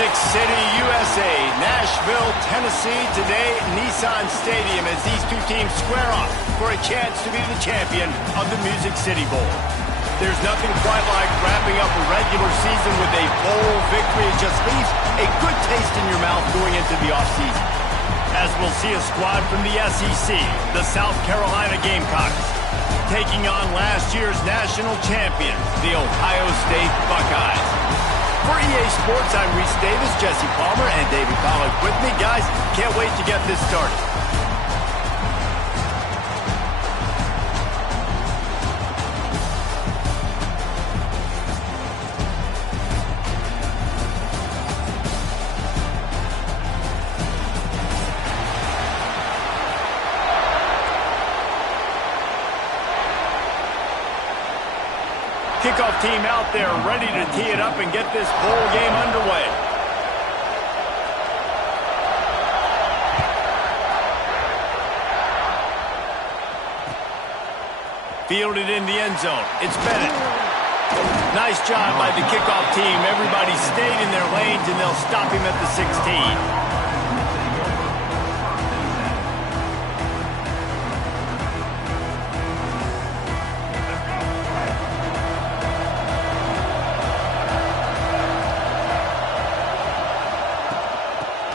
Music City, USA, Nashville, Tennessee, today Nissan Stadium as these two teams square off for a chance to be the champion of the Music City Bowl. There's nothing quite like wrapping up a regular season with a bowl victory. It just leaves a good taste in your mouth going into the offseason. As we'll see a squad from the SEC, the South Carolina Gamecocks, taking on last year's national champions, the Ohio State Buckeyes. For EA Sports, I'm Reese Davis, Jesse Palmer, and David Pollack with me. Guys, can't wait to get this started. Kickoff team out there ready to tee it up and get this bowl game underway. Fielded in the end zone. It's Bennett. Nice job by the kickoff team. Everybody stayed in their lanes and they'll stop him at the 16.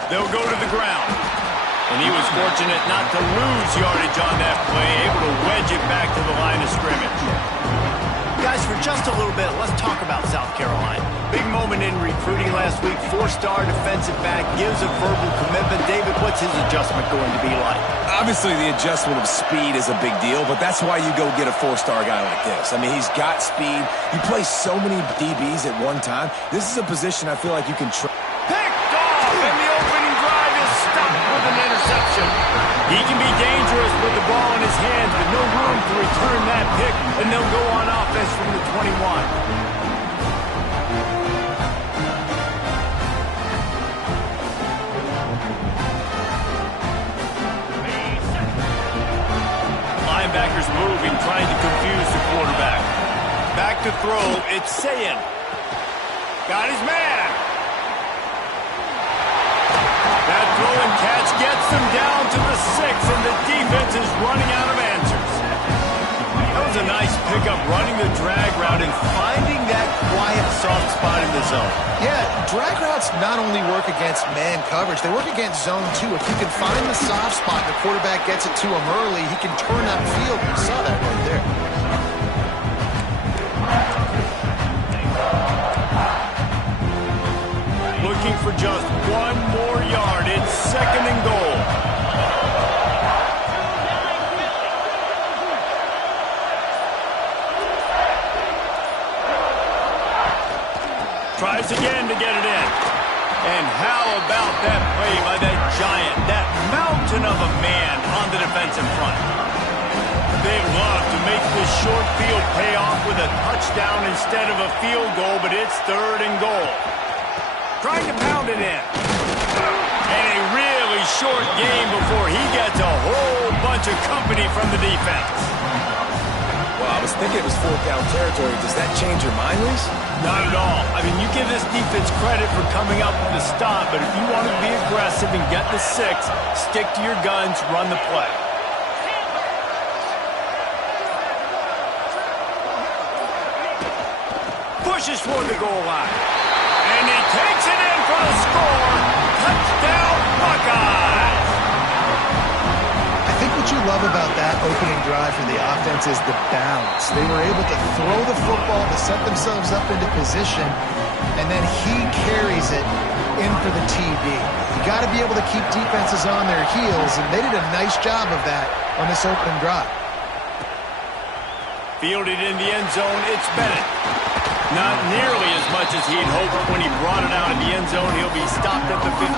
They'll go to the ground. And he was fortunate not to lose yardage on that play, able to wedge it back to the line of scrimmage. Guys, for just a little bit, let's talk about South Carolina. Big moment in recruiting last week. 4-star defensive back gives a verbal commitment. David, what's his adjustment going to be like? Obviously, the adjustment of speed is a big deal, but that's why you go get a 4-star guy like this. I mean, he's got speed. He plays so many DBs at one time. This is a position I feel like you can trust. Picked off, and the opening drive is stopped with an interception. He can be dangerous with the ball in his hands, but no room to return that pick, and they'll go on offense from the 21. Linebackers moving, trying to confuse the quarterback. Back to throw, it's Sayin. Got his man. That throw and catch gets them down to the 6, and the defense is running out of answers. That was a nice pickup, running the drag route and finding that quiet, soft spot in the zone. Yeah, drag routes not only work against man coverage, they work against zone too. If you can find the soft spot and the quarterback gets it to him early, he can turn that field. You saw that right there. Looking for just one more yard. It's 2nd and goal. Tries again to get it in. And how about that play by that giant, that mountain of a man on the defensive front? They'd love to make this short field pay off with a touchdown instead of a field goal, but it's 3rd and goal. Trying to pound it in. And a really short game before he gets a whole bunch of company from the defense. Well, I was thinking it was 4th down territory. Does that change your mind, Reese? Not at all. I mean, you give this defense credit for coming up with the stop, but if you want to be aggressive and get the 6, stick to your guns, run the play. Pushes for the goal line. And he takes it in for the score. Touchdown, Buckeyes! I think what you love about that opening drive for the offense is the balance. They were able to throw the football to set themselves up into position, and then he carries it in for the TD. You got to be able to keep defenses on their heels, and they did a nice job of that on this opening drive. Fielded in the end zone, it's Bennett. Not nearly as much as he'd hoped when he brought it out of the end zone. He'll be stopped at the 15.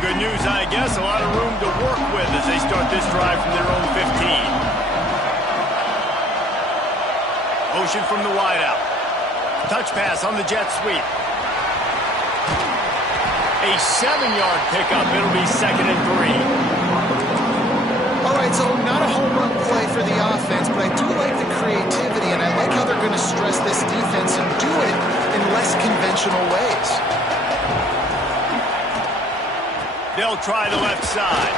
Good news, I guess. A lot of room to work with as they start this drive from their own 15. Motion from the wideout. Touch pass on the jet sweep. A 7-yard pickup. It'll be 2nd and 3. All right, so not a home run play for the offense, but I do like the creativity, and I like how they're going to stress this defense and do it in less conventional ways. They'll try the left side.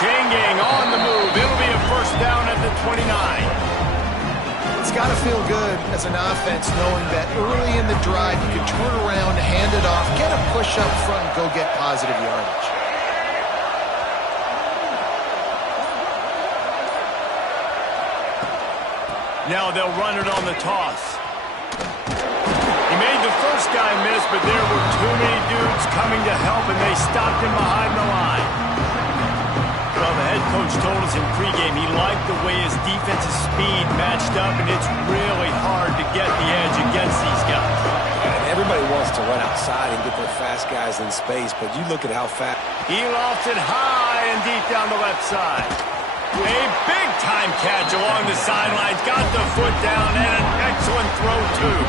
Changing on the move. It'll be a first down at the 29. It's got to feel good as an offense knowing that early in the drive you can turn around, hand it off, get a push up front, and go get positive yardage. Now they'll run it on the toss. He made the first guy miss, but there were too many dudes coming to help, and they stopped him behind the line. Well, the head coach told us in pregame he liked the way his defensive speed matched up, and it's really hard to get the edge against these guys. And everybody wants to run outside and get their fast guys in space, but you look at how fast. He lofts it high and deep down the left side. A big-time catch along the sidelines. Got the foot down and an excellent throw, too.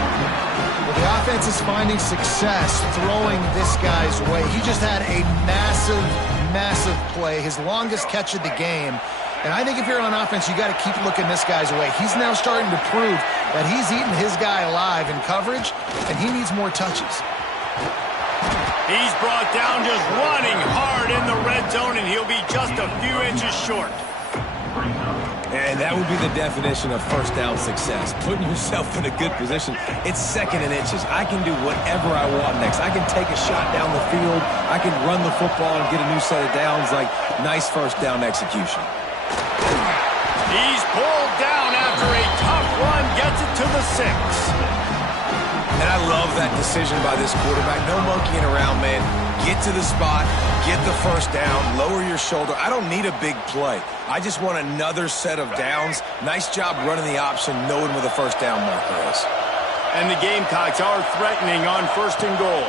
Well, the offense is finding success throwing this guy's way. He just had a massive play, his longest catch of the game. And I think if you're on offense, you got to keep looking this guy's way. He's now starting to prove that he's eating his guy alive in coverage, and he needs more touches. He's brought down just running hard in the red zone, and he'll be just a few inches short. And that would be the definition of first down success. Putting yourself in a good position. It's second and inches. I can do whatever I want next. I can take a shot down the field. I can run the football and get a new set of downs. Like, nice first down execution. He's pulled down after a tough run. Gets it to the 6. And I love that decision by this quarterback. No monkeying around, man. Get to the spot, get the first down, lower your shoulder. I don't need a big play. I just want another set of downs. Nice job running the option, knowing where the first down marker is. And the Gamecocks are threatening on first and goal.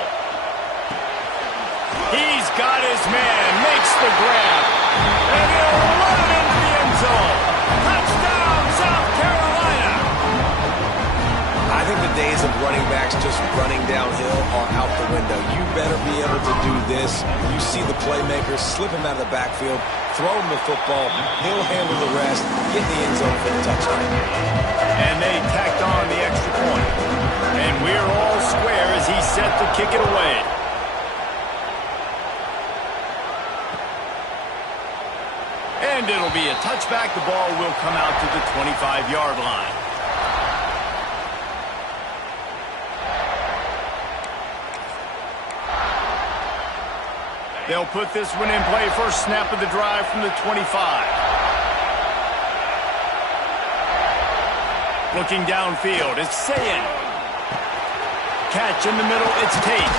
He's got his man, makes the grab, and he'll run it into the end zone. Touchdown, South Carolina! I think the days of running backs just running downhill are out the window. You better be able to do this. You see the playmaker, slip him out of the backfield, throw him the football, he'll handle the rest, get in the end zone for the touchdown. And they tacked on the extra point. And we're all square as he's set to kick it away. And it'll be a touchback. The ball will come out to the 25-yard line. They'll put this one in play. First snap of the drive from the 25. Looking downfield, it's Sayin. Catch in the middle, it's Tate.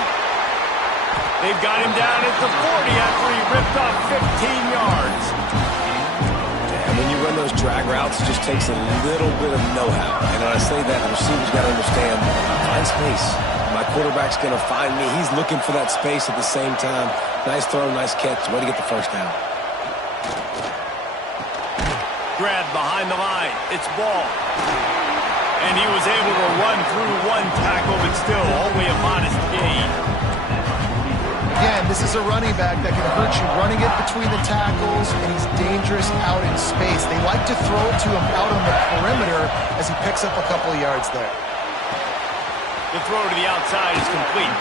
They've got him down at the 40 after he ripped off 15 yards. And when you run those drag routes, it just takes a little bit of know-how. And when I say that, the receiver's got to understand, find space. My quarterback's going to find me. He's looking for that space at the same time. Nice throw, nice catch. Way to get the first down. Grab behind the line. It's Ball. And he was able to run through one tackle, but still only a modest gain. Again, this is a running back that can hurt you running it between the tackles, and he's dangerous out in space. They like to throw it to him out on the perimeter as he picks up a couple of yards there. The throw to the outside is complete.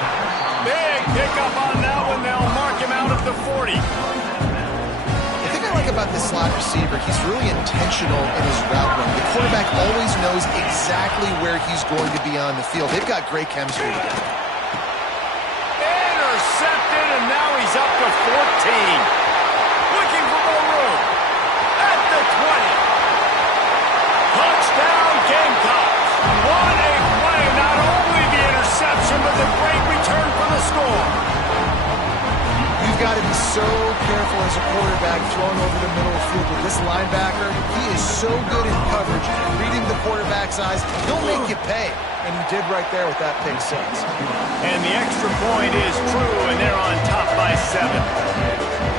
Big pickup on that one. They'll mark him out at the 40. The thing I like about this slot receiver, he's really intentional in his route run. The quarterback always knows exactly where he's going to be on the field. They've got great chemistry together. Intercepted, and now he's up to 14. Looking for more room. At the 20. Touchdown, Gamecocks. What a play. Not only the interception, but the great return for the score. You've got to be so careful as a quarterback throwing over the middle of the field with this linebacker. He is so good in coverage, reading the quarterback's eyes. He'll make you pay, and he did right there with that pick 6. And the extra point is true, and they're on top by 7.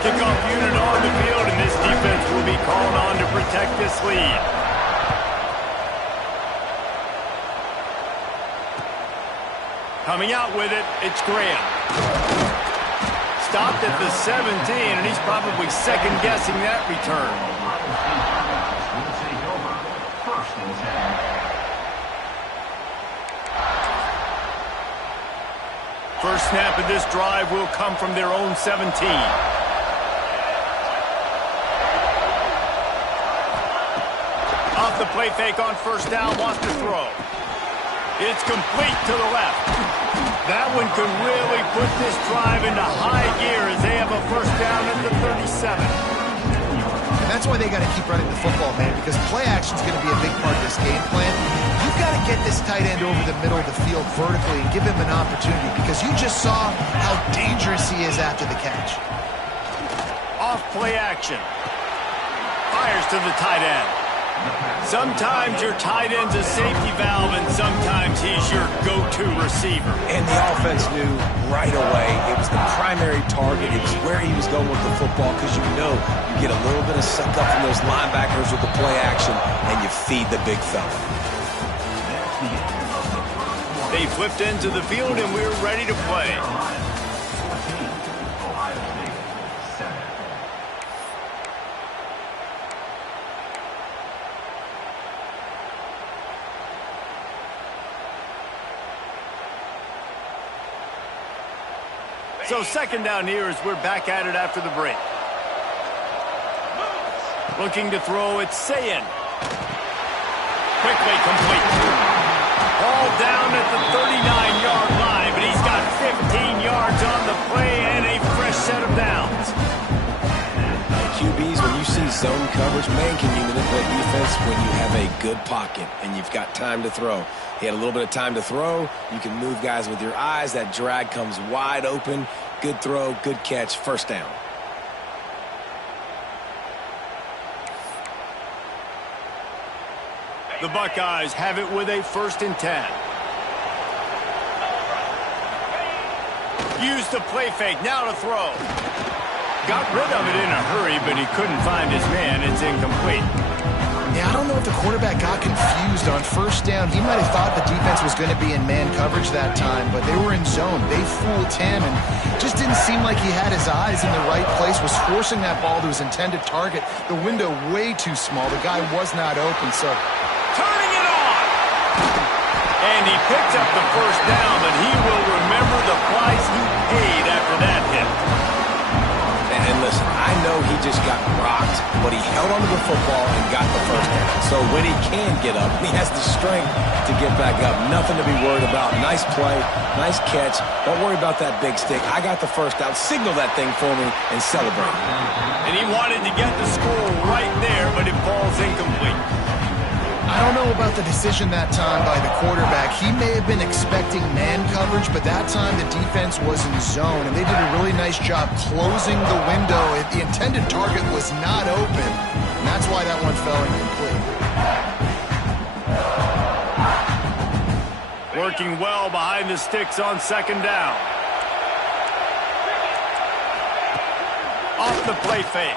Kickoff unit on the field, and this defense will be called on to protect this lead. Coming out with it, it's Graham. Stopped at the 17, and he's probably second-guessing that return. First snap of this drive will come from their own 17. Off the play fake on first down, wants to throw. It's complete to the left. That one could really put this drive into high gear as they have a first down at the 37. And that's why they got to keep running the football, man, because play action is going to be a big part of this game plan. You've got to get this tight end over the middle of the field vertically and give him an opportunity, because you just saw how dangerous he is after the catch. Off play action. Fires to the tight end. Sometimes your tight end's a safety valve, and sometimes he's your go-to receiver. And the offense knew right away it was the primary target. It was where he was going with the football, because you know you get a little bit of suck up from those linebackers with the play action, and you feed the big fella. They flipped into the field, and we're ready to play. So second down here as we're back at it after the break. Looking to throw, it's Sayin. Quickly complete. Ball down at the 39-yard line, but he's got 15 yards on the play and a fresh set of downs. QBs, when you see zone coverage, man, can you manipulate defense when you have a good pocket and you've got time to throw. He had a little bit of time to throw. You can move guys with your eyes. That drag comes wide open. Good throw, good catch, first down. The Buckeyes have it with a 1st and 10. Use the play fake, now to throw. Got rid of it in a hurry, but he couldn't find his man. It's incomplete. Yeah, I don't know if the quarterback got confused on first down. He might have thought the defense was going to be in man coverage that time, but they were in zone. They fooled him, and just didn't seem like he had his eyes in the right place, was forcing that ball to his intended target. The window way too small. The guy was not open, so... Turning it on! And he picked up the first down, but he will remember the price he paid after that hit. And listen, I know he just got rocked, but he held onto the football and got the first down. So when he can get up, he has the strength to get back up. Nothing to be worried about. Nice play, nice catch. Don't worry about that big stick. I got the first down. Signal that thing for me and celebrate. And he wanted to get the score right there, but it falls incomplete. I don't know about the decision that time by the quarterback. He may have been expecting man coverage, but that time the defense was in zone, and they did a really nice job closing the window. The intended target was not open, and that's why that one fell incomplete. Working well behind the sticks on second down. Off the play fake.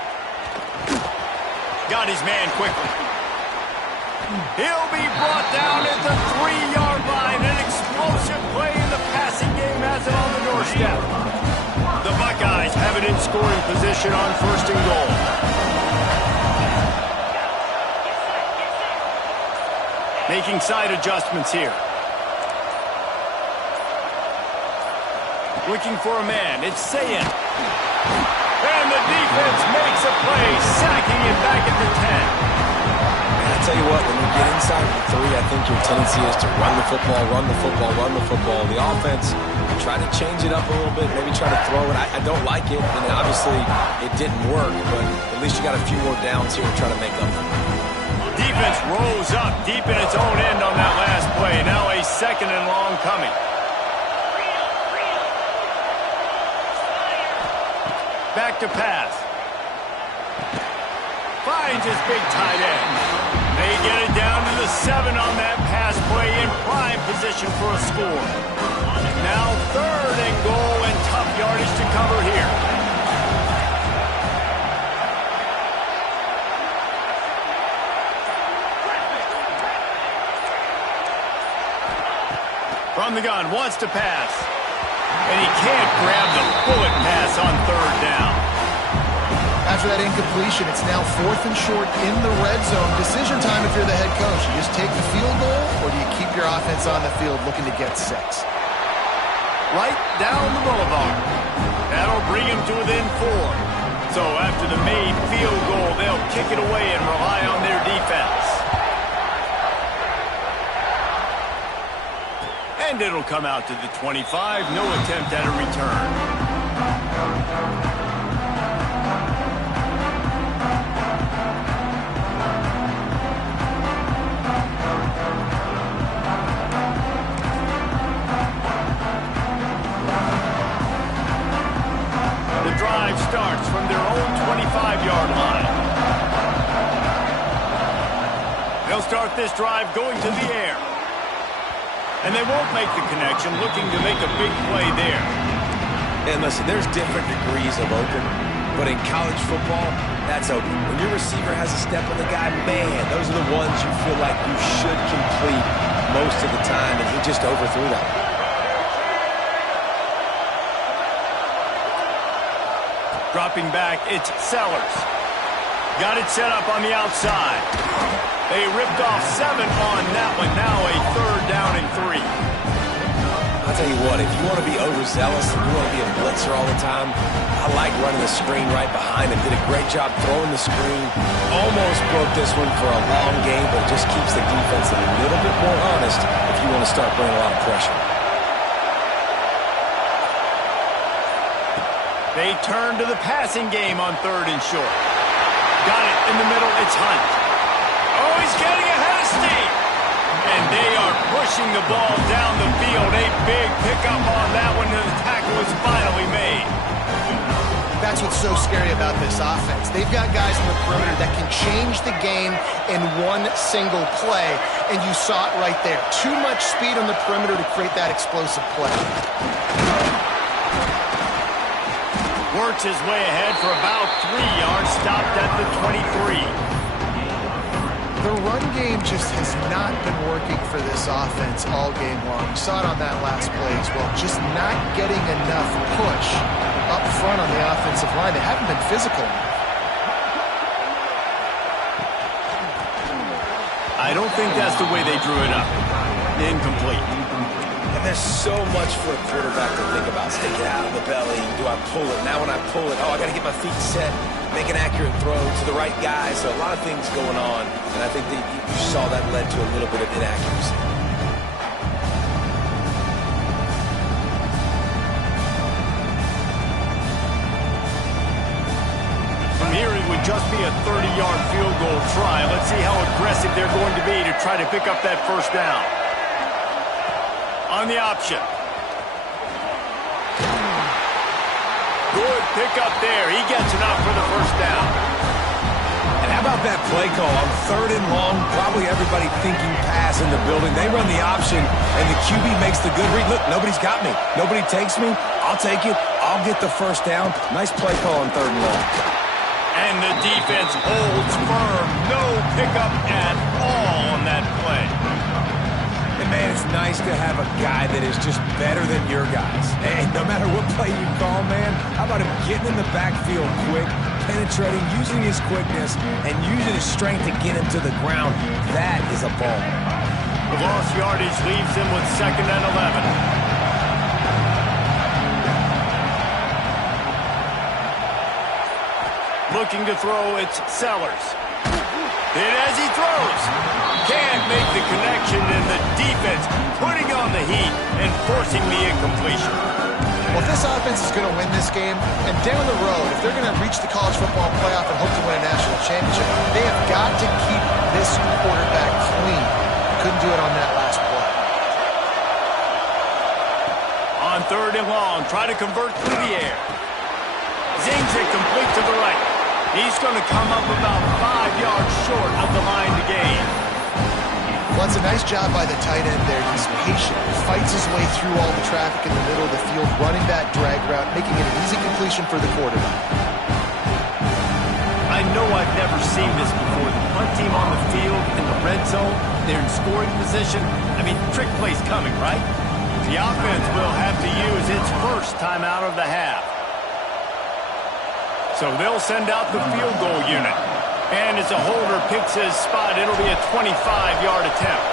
Got his man quickly. He'll be brought down at the 3-yard line. An explosive play in the passing game has it on the doorstep. The Buckeyes have it in scoring position on 1st and goal. Making side adjustments here. Looking for a man. It's Sayin. And the defense makes a play, sacking it back at the 10. I tell you what, when you get inside the 3, I think your tendency is to run the football, run the football, run the football. The offense, try to change it up a little bit, maybe try to throw it. I don't like it, and obviously it didn't work, but at least you got a few more downs here to try to make up for it. Defense rose up deep in its own end on that last play. Now a 2nd and long coming. Back to pass. Finds his big tight end. They get it down to the 7 on that pass play, in prime position for a score. Now 3rd and goal, and tough yardage to cover here. From the gun, wants to pass. And he can't grab the bullet pass on 3rd down. After that incompletion, it's now 4th and short in the red zone. Decision time if you're the head coach. You just take the field goal, or do you keep your offense on the field looking to get 6? right down the boulevard. That'll bring him to within 4. So after the made field goal, they'll kick it away and rely on their defense. And it'll come out to the 25. No attempt at a return. Drive starts from their own 25-yard line. They'll start this drive going to the air. And they won't make the connection, looking to make a big play there. And listen, there's different degrees of open, but in college football, that's open. When your receiver has a step on the guy, man, those are the ones you feel like you should complete most of the time, and he just overthrew that. Dropping back, it's Sellers. Got it set up on the outside. They ripped off 7 on that one. Now a 3rd down and 3. I'll tell you what, if you want to be overzealous, if you want to be a blitzer all the time, I like running the screen right behind him. Did a great job throwing the screen. Almost broke this one for a long game, but it just keeps the defense a little bit more honest if you want to start bringing a lot of pressure. They turn to the passing game on 3rd and short. Got it in the middle. It's Hunt. Oh, he's getting ahead of steam. And they are pushing the ball down the field. A big pickup on that one, and the tackle is finally made. That's what's so scary about this offense. They've got guys on the perimeter that can change the game in one single play, and you saw it right there. Too much speed on the perimeter to create that explosive play. Works his way ahead for about 3 yards, stopped at the 23. The run game just has not been working for this offense all game long. You saw it on that last play as well. Just not getting enough push up front on the offensive line. They haven't been physical enough. I don't think that's the way they drew it up. Incomplete. There's so much for a quarterback to think about. Stick it out of the belly. Do I pull it? Now when I pull it, I got to get my feet set, make an accurate throw to the right guy. So a lot of things going on, and I think that you saw that led to a little bit of inaccuracy. From here, it would just be a 30-yard field goal try. Let's see how aggressive they're going to be to try to pick up that 1st down. On the option. Good pickup there. He gets enough for the 1st down. And how about that play call on 3rd and long? Probably everybody thinking pass in the building. They run the option, and the QB makes the good read. Look, nobody's got me. Nobody takes me. I'll take it. I'll get the 1st down. Nice play call on 3rd and long. And the defense holds firm. No pickup at all on that play. And man, it's nice to have a guy that is just better than your guys. And no matter what play you call, man, how about him getting in the backfield quick, penetrating, using his quickness, and using his strength to get him to the ground? That is a ball. The lost yardage leaves him with 2nd and 11. Looking to throw, it's Sellers. And as he throws, can't make the connection, and the defense putting on the heat and forcing the incompletion. Well, if this offense is going to win this game, and down the road, if they're going to reach the college football playoff and hope to win a national championship, they have got to keep this quarterback clean. Couldn't do it on that last play. On 3rd and long, try to convert through the air. Zings it complete to the right. He's going to come up about 5 yards short of the line to gain. Well, it's a nice job by the tight end there. He's patient, fights his way through all the traffic in the middle of the field, running that drag route, making it an easy completion for the quarterback. I know I've never seen this before. The punt team on the field in the red zone, they're in scoring position. I mean, trick play's coming, right? The offense will have to use its 1st timeout of the half. So they'll send out the field goal unit. And as a holder picks his spot, it'll be a 25-yard attempt.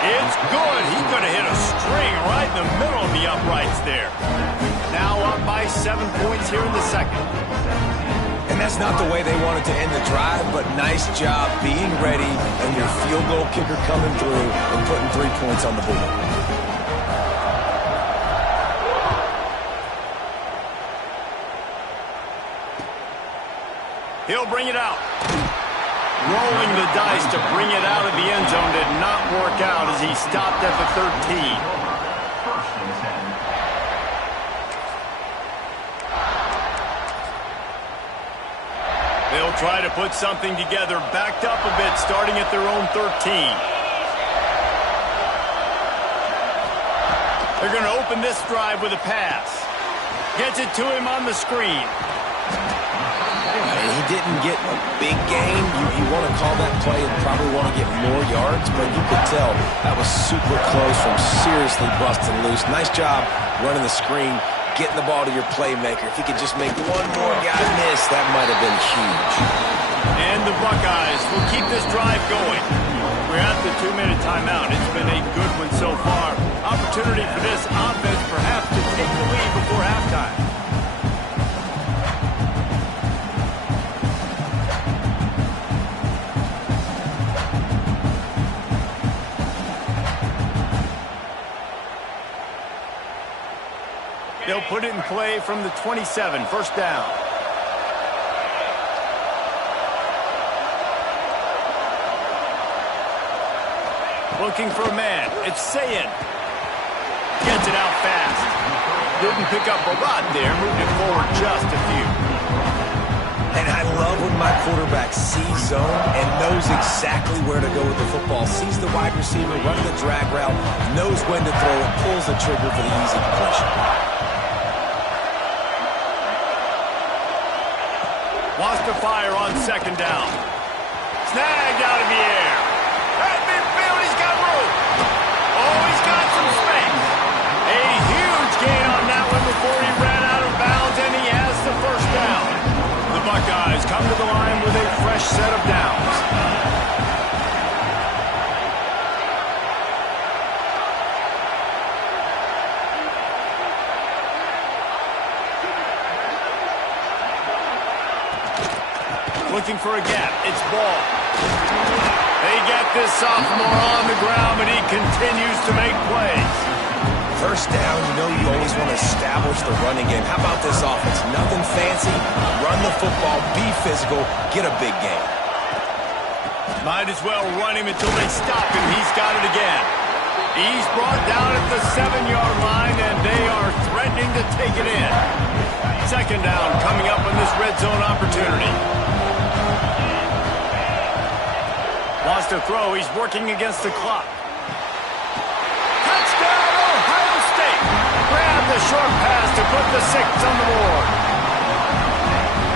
It's good. He's going to hit a string right in the middle of the uprights there. Now up by 7 points here in the second. And that's not the way they wanted to end the drive, but nice job being ready and your field goal kicker coming through and putting 3 points on the board. He'll bring it out. Rolling the dice to bring it out of the end zone did not work out as he stopped at the 13. They'll try to put something together, backed up a bit, starting at their own 13. They're going to open this drive with a pass. Gets it to him on the screen. He didn't get a big gain. You want to call that play and probably want to get more yards, but you could tell that was super close from seriously busting loose. Nice job running the screen, getting the ball to your playmaker. If he could just make one more guy miss, that might have been huge. And the Buckeyes will keep this drive going. We're at the 2-minute timeout. It's been a good one so far. Opportunity for this offense perhaps to take the lead before halftime. They'll put it in play from the 27, first down. Looking for a man. It's Sayin. Gets it out fast. Didn't pick up a lot there. Moved it forward just a few. And I love when my quarterback sees zone and knows exactly where to go with the football. Sees the wide receiver running the drag route, knows when to throw it, pulls the trigger for the easy completion. Wants to fire on second down. Snagged out of the air. At midfield, he's got room. Oh, he's got some space. A huge gain on that one before he ran out of bounds, and he has the first down. The Buckeyes come to the line with a fresh set of downs. Looking for a gap. It's Ball. They get this sophomore on the ground, but he continues to make plays. First down, you always want to establish the running game. How about this offense? Nothing fancy. Run the football, be physical, get a big gain. Might as well run him until they stop him. He's got it again. He's brought down at the 7-yard line, and they are threatening to take it in. Second down coming up on this red zone opportunity. Wants to throw. He's working against the clock. Touchdown, Ohio State. Grab the short pass to put the 6 on the board.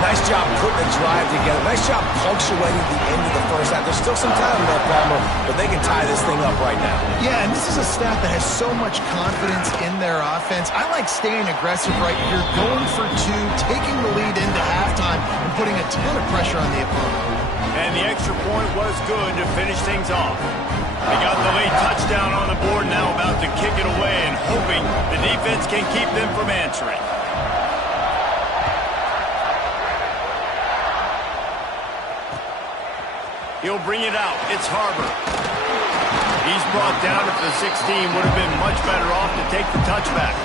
Nice job putting the drive together. Nice job punctuating the end of the first half. There's still some time left, Palmer, but they can tie this thing up right now. Yeah, and this is a staff that has so much confidence in their offense. I like staying aggressive right here, going for 2, taking the lead into halftime, and putting a ton of pressure on the opponent. And the extra point was good to finish things off. They got the late touchdown on the board, now about to kick it away and hoping the defense can keep them from answering. He'll bring it out. It's Harbor. He's brought down at the 16. Would have been much better off to take the touchback.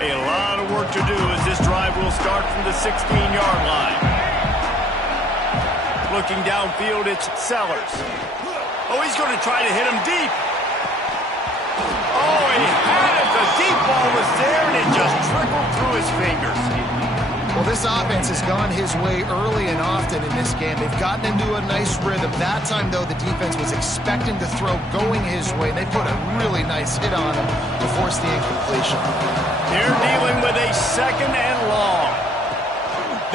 A lot of work to do as this drive will start from the 16-yard line. Looking downfield, it's Sellers. Oh, he's going to try to hit him deep. Oh, he had it. The deep ball was there, and it just trickled through his fingers. Well, this offense has gone his way early and often in this game. They've gotten into a nice rhythm. That time, though, the defense was expecting to throw going his way, and they put a really nice hit on him to force the incompletion. They're dealing with a second and long.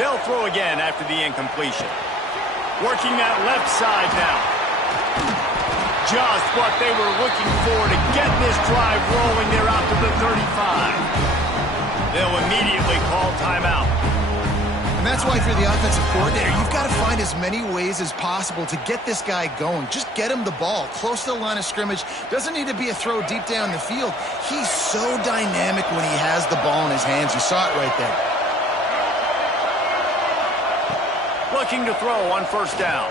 They'll throw again after the incompletion. Working that left side now. Just what they were looking for to get this drive rolling. They're out to the 35. They'll immediately call timeout. And And that's why if you're the offensive coordinator, you've got to find as many ways as possible to get this guy going. Just get him the ball close to the line of scrimmage. Doesn't need to be a throw deep down the field. He's so dynamic when he has the ball in his hands. You saw it right there. Looking to throw on first down.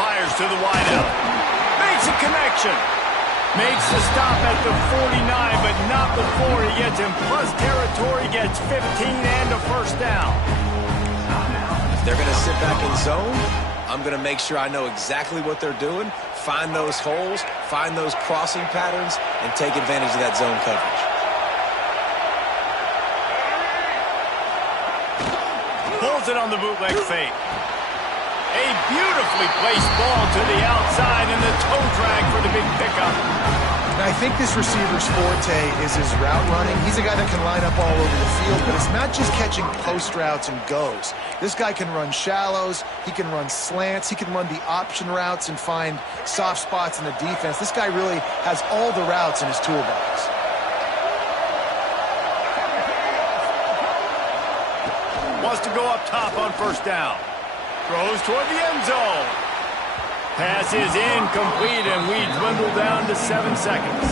Fires to the wideout. Makes a connection. Makes the stop at the 49, but not before he gets in plus territory, gets 15 and a first down. If they're going to sit back in zone, I'm going to make sure I know exactly what they're doing, find those holes, find those crossing patterns, and take advantage of that zone coverage. Pulls it on the bootleg fake. A beautifully placed ball to the outside and the toe drag for the big pickup. Now, I think this receiver's forte is his route running. He's a guy that can line up all over the field, but it's not just catching post routes and goes. This guy can run shallows, he can run slants, he can run the option routes and find soft spots in the defense. This guy really has all the routes in his toolbox. Wants to go up top on first down. Throws toward the end zone. Pass is incomplete, and we dwindle down to 7 seconds.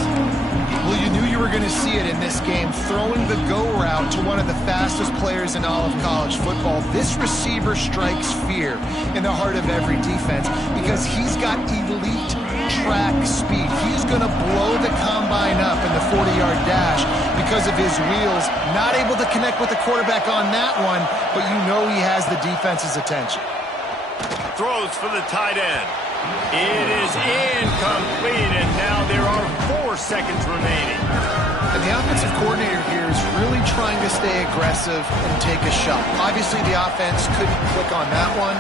Well, you knew you were going to see it in this game. Throwing the go route to one of the fastest players in all of college football. This receiver strikes fear in the heart of every defense because he's got elite track speed. He's going to blow the combine up in the 40-yard dash because of his wheels. Not able to connect with the quarterback on that one, but you know he has the defense's attention. Throws for the tight end. It is incomplete, and now there are 4 seconds remaining. And the offensive coordinator here is really trying to stay aggressive and take a shot. Obviously, the offense couldn't click on that one,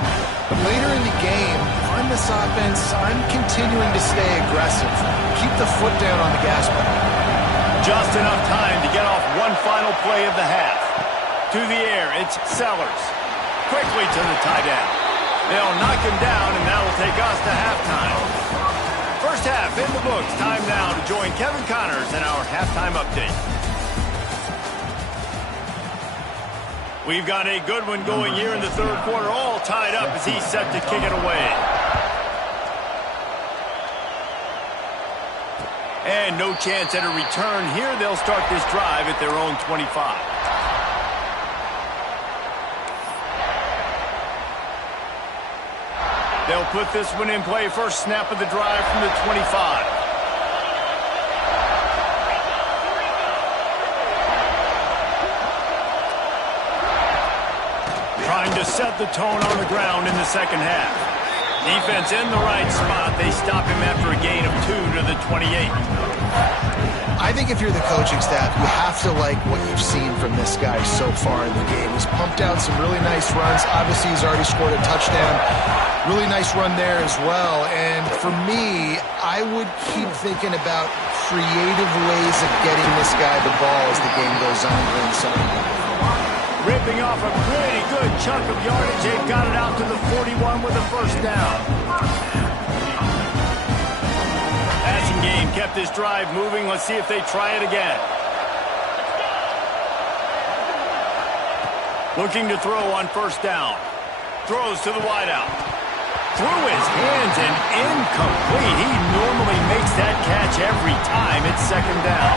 but later in the game, on this offense, I'm continuing to stay aggressive. Keep the foot down on the gas pedal. Just enough time to get off one final play of the half. To the air, it's Sellers. Quickly to the tight end. They'll knock him down, and that'll take us to halftime. First half in the books. Time now to join Kevin Connors in our halftime update. We've got a good one going here in the third quarter, all tied up as he's set to kick it away. And no chance at a return here. They'll start this drive at their own 25. They'll put this one in play. First snap of the drive from the 25. Trying to set the tone on the ground in the second half. Defense in the right spot. They stop him after a gain of 2 to the 28. I think if you're the coaching staff, you have to like what you've seen from this guy so far in the game. He's pumped out some really nice runs. Obviously, he's already scored a touchdown. Really nice run there as well. And for me, I would keep thinking about creative ways of getting this guy the ball as the game goes on during the second half. Ripping off a pretty good chunk of yardage. They've got it out to the 41 with a first down. Passing game kept this drive moving. Let's see if they try it again. Looking to throw on first down. Throws to the wideout. Through his hands and incomplete. He normally makes that catch every time. It's second down.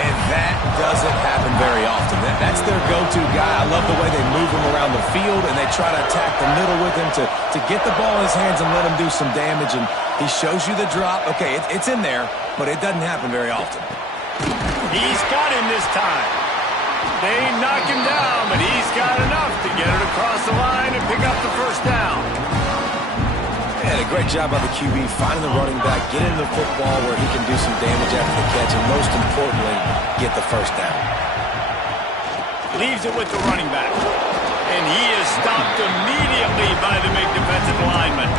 And that doesn't happen very often. That's their go-to guy. I love the way they move him around the field, and they try to attack the middle with him to get the ball in his hands and let him do some damage. And he shows you the drop. Okay, it's in there, but it doesn't happen very often. He's got him this time. They knock him down, but he's got enough to get it across the line and pick up the first down. And a great job by the QB finding the running back, getting the football where he can do some damage after the catch, and most importantly, get the first down. Leaves it with the running back. And he is stopped immediately by the big defensive lineman.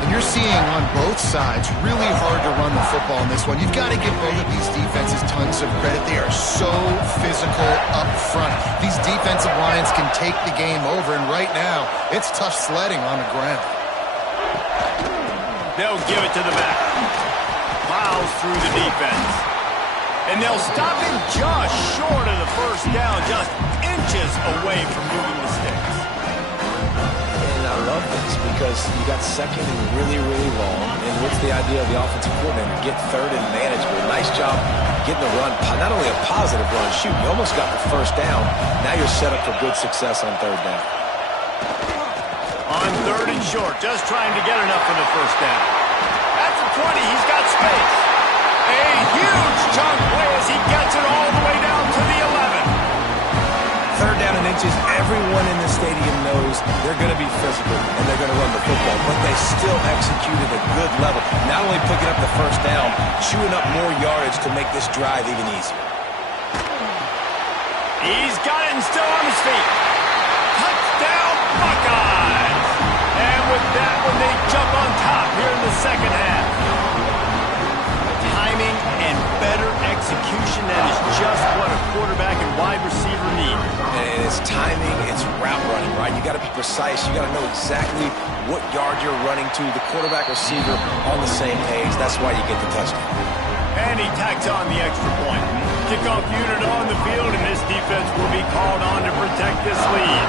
And you're seeing on both sides really hard to run the football in this one. You've got to give both of these defenses tons of credit. They are so physical up front. These defensive lines can take the game over, and right now, it's tough sledding on the ground. They'll give it to the back. Plows through the defense. And they'll stop him just short of the first down, just inches away from moving the sticks. And I love this because you got second and really, really long. And what's the idea of the offensive coordinator? Get third and manageable. Nice job getting the run. Not only a positive run, shoot, you almost got the first down. Now you're set up for good success on third down. On third and short, just trying to get enough for the first down. At the 20, he's got space. A huge chunk play as he gets it all the way down to the 11. Third down and inches, everyone in the stadium knows they're going to be physical and they're going to run the football, but they still executed a good level. Not only picking up the first down, chewing up more yardage to make this drive even easier. He's got it and still on his feet. Touchdown, Buckeyes! And with that one, they jump on top here in the second half. Timing and better execution, that is just what a quarterback and wide receiver need. And it's timing, it's route running, right? You got to be precise. You got to know exactly what yard you're running to. The quarterback receiver on the same page. That's why you get the touchdown. And he tacks on the extra point. Kickoff unit on the field, and this defense will be called on to protect this lead.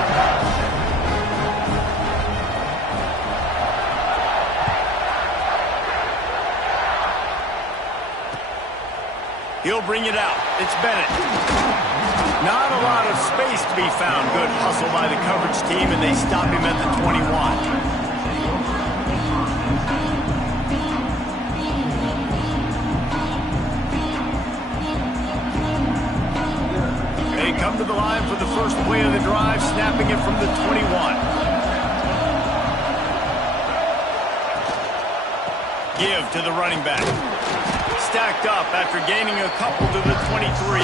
He'll bring it out. It's Bennett. Not a lot of space to be found. Good hustle by the coverage team, and they stop him at the 21. They come to the line for the first play of the drive, snapping it from the 21. Give to the running back. Stacked up after gaining a couple to the 23.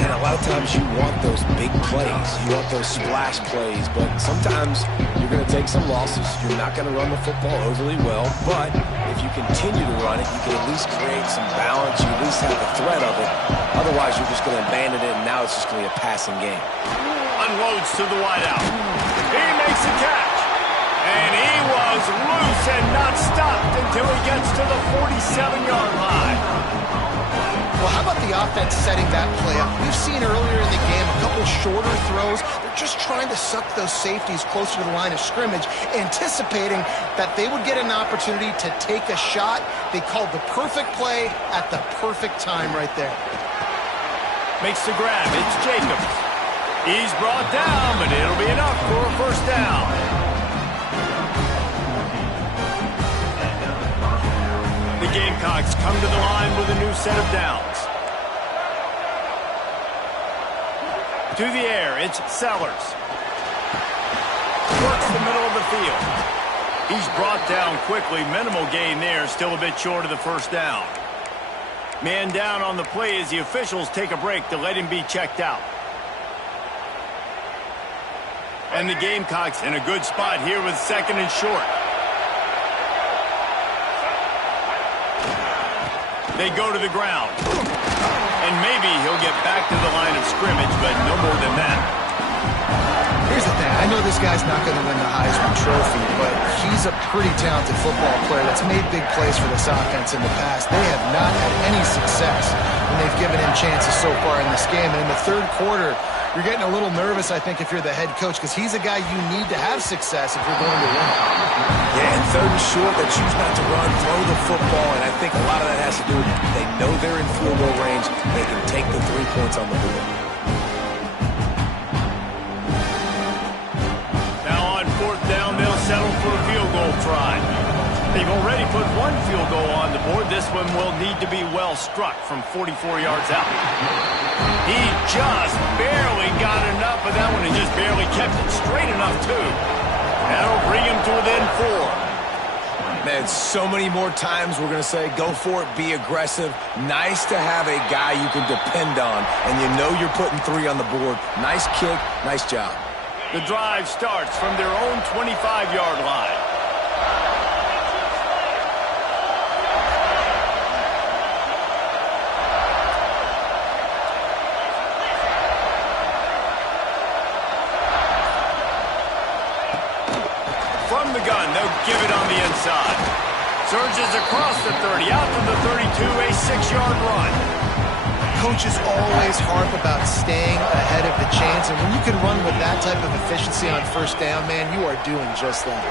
And a lot of times you want those big plays. You want those splash plays. But sometimes you're going to take some losses. You're not going to run the football overly well. But if you continue to run it, you can at least create some balance. You at least have the threat of it. Otherwise, you're just going to abandon it, and now it's just going to be a passing game. Unloads to the wideout. He makes a catch. And he was loose and not stopped until he gets to the 47-yard line. Well, how about the offense setting that play up? We've seen earlier in the game a couple shorter throws. They're just trying to suck those safeties closer to the line of scrimmage, anticipating that they would get an opportunity to take a shot. They called the perfect play at the perfect time right there. Makes the grab. It's Jacobs. He's brought down, but it'll be enough for a first down. The Gamecocks come to the line with a new set of downs. To the air, it's Sellers. Works the middle of the field. He's brought down quickly. Minimal gain there, still a bit short of the first down. Man down on the play as the officials take a break to let him be checked out. And the Gamecocks in a good spot here with second and short. They go to the ground. And maybe he'll get back to the line of scrimmage, but no more than that. Here's the thing. I know this guy's not going to win the Heisman Trophy, but he's a pretty talented football player that's made big plays for this offense in the past. They have not had any success when they've given him chances so far in this game. And in the third quarter, you're getting a little nervous, I think, if you're the head coach, because he's a guy you need to have success if you're going to win. Yeah, and third and short, they choose not to run, throw the football, and I think a lot of that has to do with they know they're in field goal range. They can take the 3 points on the board. Now on fourth down, they'll settle for a field goal try. They've already put one field goal on the board. This one will need to be well struck from 44 yards out. He just barely got enough of that one and just barely kept it straight enough, too. That'll bring him to within 4. Man, so many more times we're going to say, go for it, be aggressive. Nice to have a guy you can depend on, and you know you're putting 3 on the board. Nice kick, nice job. The drive starts from their own 25-yard line. From the gun, they'll give it on the inside. Surges across the 30, out to the 32, a 6-yard run. coaches always harp about staying ahead of the chains, and when you can run with that type of efficiency on first down, man, you are doing just that.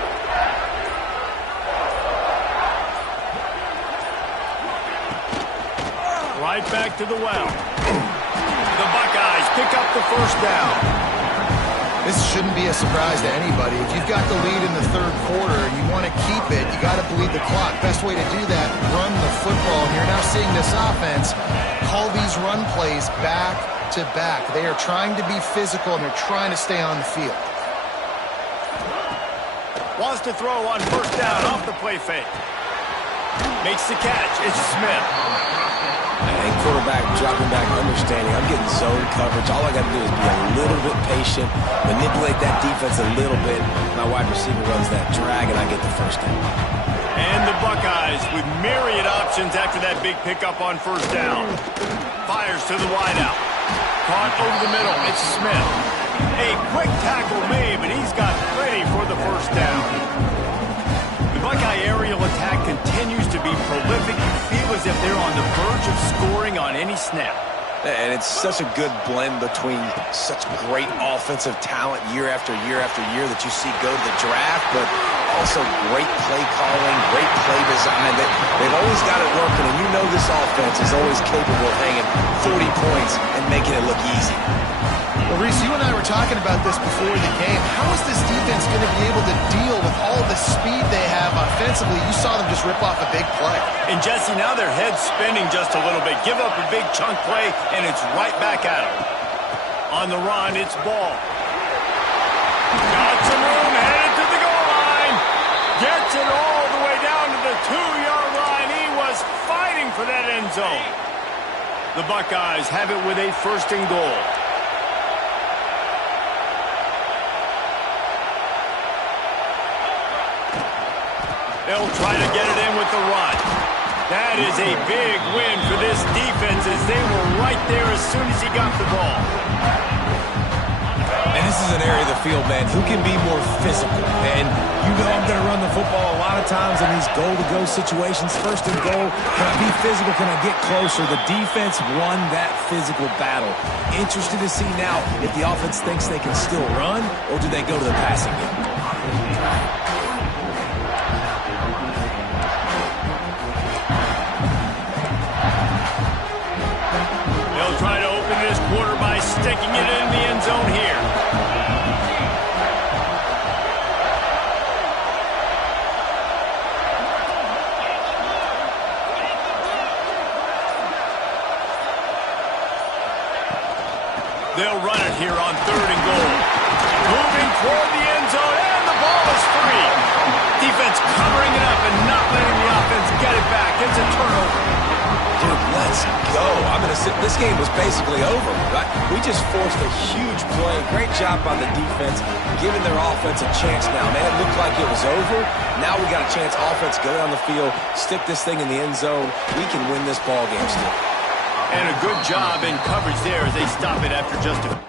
Right back to the well. The Buckeyes pick up the first down. This shouldn't be a surprise to anybody. If you've got the lead in the third quarter and you want to keep it, you got to bleed the clock. Best way to do that, run the football. And you're now seeing this offense call these run plays back to back. They are trying to be physical, and they're trying to stay on the field. Wants to throw on first down off the play fake. Makes the catch. It's Smith. And quarterback dropping back, understanding I'm getting zone coverage. All I got to do is be a little bit patient, manipulate that defense a little bit. My wide receiver runs that drag, and I get the first down. And the Buckeyes with myriad options after that big pickup on first down. Fires to the wideout. Caught over the middle. It's Smith. A quick tackle made, but he's got plenty for the first down. The Buckeye aerial attack continues to be prolific. You feel as if they're on the verge of scoring on any snap. And it's such a good blend between such great offensive talent year after year after year that you see go to the draft, but also great play calling, great play design. They've always got it working, and you know this offense is always capable of hanging 40 points and making it look easy. Well, Reese, you and I were talking about this before the game. How is this defense going to be able to deal with all the speed they have offensively? You saw them just rip off a big play. And Jesse, now their head's spinning just a little bit. Give up a big chunk play, and it's right back at them. On the run, it's Ball. Got some room, headed to the goal line. Gets it all the way down to the 2-yard line. He was fighting for that end zone. The Buckeyes have it with a first and goal. They'll try to get it in with the run. That is a big win for this defense as they were right there as soon as he got the ball. And this is an area of the field, man, who can be more physical. And you know I'm going to run the football a lot of times in these goal-to-go situations. First and goal, can I be physical? Can I get closer? The defense won that physical battle. Interested to see now if the offense thinks they can still run, or do they go to the passing game? Try to open this quarter by sticking it in the end zone here. They'll run it here on third and goal. Moving toward the end zone, and the ball is free. Defense covering it up and not letting the offense get it back. It's a turnover. Dude, let's go. I'm going to sit. This game was basically over. Right? We just forced a huge play. Great job on the defense, giving their offense a chance now. Man, it looked like it was over. Now we got a chance. Offense, go down the field, stick this thing in the end zone. We can win this ball game still. And a good job in coverage there as they stop it after just a